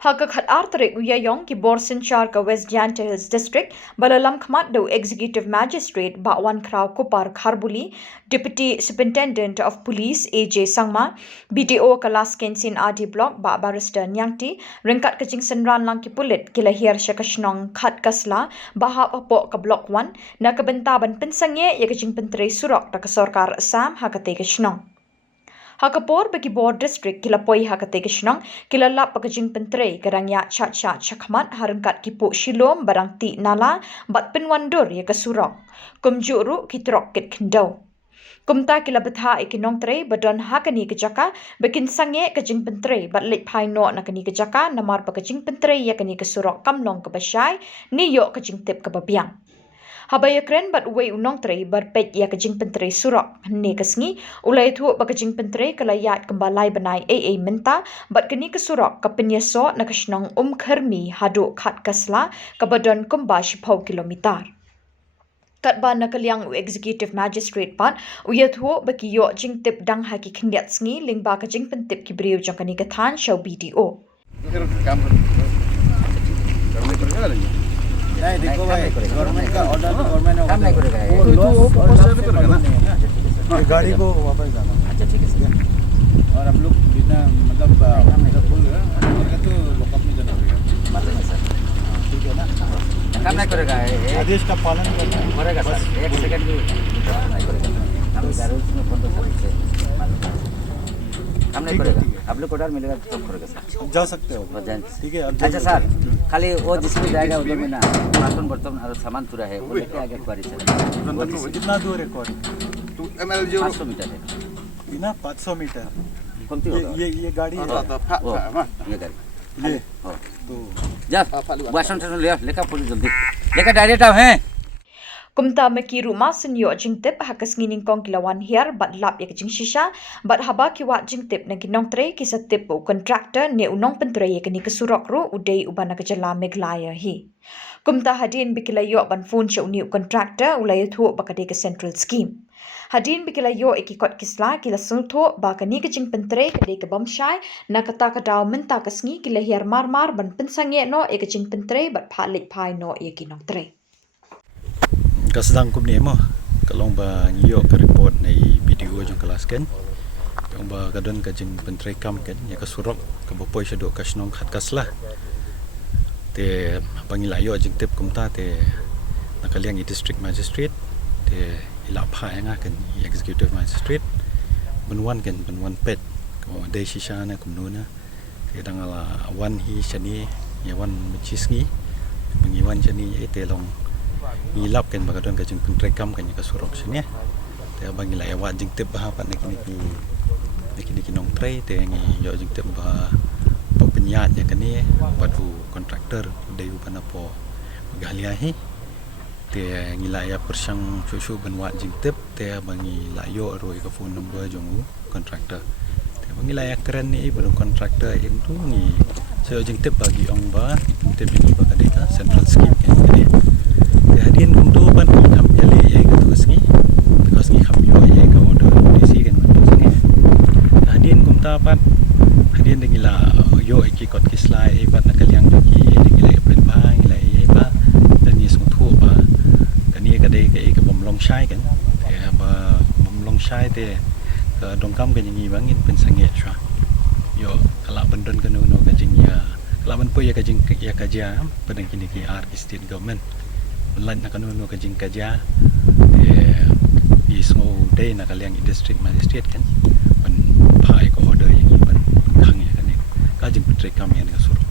Hakakat artrik uyayong ki bor Synshar ka West Jaintia Hills District balalam khmat do Executive Magistrate Bakwan Krau Kupar Kharbuli, Deputy Superintendent of Police AJ Sangma, BDO Kalas Kensin RD Block Ba Barrister Nyangti, ringkat kajing senran lang ki pulit kilahir syakashnong khat kasla bahap apok ka Block 1 na kabentaban Pynsangeh ya kajing Jingtrei Surok ta kasorkar Assam hakate kashnong. Hakapor bagi board district kilapoi hakate kishnong kilalap pakajing pentrei kadangya chat chakmat harangkat kipu Shillong barang ti nala bat penwandur ya Surok kumjuru kitrok kit kendau kumta kila betha ikinong trei badon hakani kejaka bekin sange kajing pentrei bat lek pai no nakani kejaka namar pakajing pentrei ya kani Surok kamlong kebasyai ni yo kajing tip kebabiang Habaya kren bat uwe unong trei berpet ya kajing pentrei Surok ne kasngi ulai thu bakajing pentrei kalayat kembalai benai AA menta bat keni ke Surok kapinyaso na kasnong khermi hadu khat kasla kabadon kumba 10 kilometer Katba nakaliang executive magistrate pat uyathu baki yo jingtip dang haki khndiat sngi lingba kajing pentip ki briu jangkani kathan show BDO नहीं देखो भाई गवर्नमेंट का ऑर्डर तो गवर्नमेंट ने काम नहीं करेगा ये गाड़ी को वापस जाना अच्छा ठीक है सर और हम लोग बिना मतलब काम नहीं करेगा तो लॉकअप में जाना पड़ेगा मालूम है सर ठीक है ना काम नहीं करेगा आदेश का पालन करना पड़ेगा सर एक सेकंड भी नहीं करेगा हम गाड़ी में फोन कर सकते हैं मालूम है काम नहीं करेगा आप लोग को ऑर्डर मिलेगा तो करेगा सर जा सकते हो ठीक है अच्छा सर खाली वो जिसमें जाएगा उधर में ना बर्तन बर्तन और सामान पूरा है वो लेके आगे क्वारी से कितना दूर है क्वारी 500 मीटर है ना 500 मीटर ये गाड़ी है ये गाड़ी ये तो जा वाशिंगटन ले लेकर पुलिस जल्दी लेकर डायरेक्ट आओ हैं Kumta mekiru masen yo jingtip hakas ngining kong kilawan hiar bat lap ya kajing shisha bat haba kiwat jingtip na kinong trei kisatip po kontraktor ne unong pentrei ya kani Surok ru udai ubana kajala Meghalaya hi. Kumta hadin bikilayo ban phone show ni kontraktor ulay thu bakade ke central scheme. Hadin bikilayo ikikot kisla kila sultho ba kani kajing pentrei kade ke bamshai na kata kadaw menta kasngi kila hiar marmar ban Pynsangeh no ya kajing pentrei bat phalik pai no ya kinong trei. Kasedang kum ni mo kalong ba ngiyo ka report nei video jong kelas ken jong ba kadon ka jing pentrei kam ken ya ka Surok ka bopoi shado ka snong khat kasla te pangilayo jing tip kumta te nakaliang i district magistrate te ila pha nga ken executive magistrate benwan pet ko de shisha na kumno na te dangala wan hi shani ya wan michisngi bengiwan shani e te long ngilap kan bagadon ka jing pentrei kam kan ka Surok sini te bangila ya wat jing tip ba pa niki nong trei te ngi yo jing tip ba penyat ya kani batu kontraktor deu bana po Meghalaya hi te ngila ya persang susu ban wat jing tip te bangi la yo ro ka phone number jong kontraktor te bangila ya keren ni belum kontraktor itu ni so jing tip bagi ong ba tip ni ba kadeta central scheme kan kani hadin kumtu ban kam yale ye ka tusngi because ngi kham yo ye ka order disi kan Pynsangeh hadin kumta pat hadin dengila yo iki kot kisla e pat nakaliang ki dengila pret ba ngila e ba dan ni sung thu ba kani ka dei ka bomlong shai kan te ba bomlong shai te ka dongkam ka ngi bangin Pynsangeh chwa yo kala bandon ka no ka jing ya kala ban po ya ka jing ya ka ja padang kini ki ar state government lan nakanu ka jing kaja di small day nakaliang district magistrate kan ban pai ko order yang ban khang ya kan ka jing pentrei kam ya Surok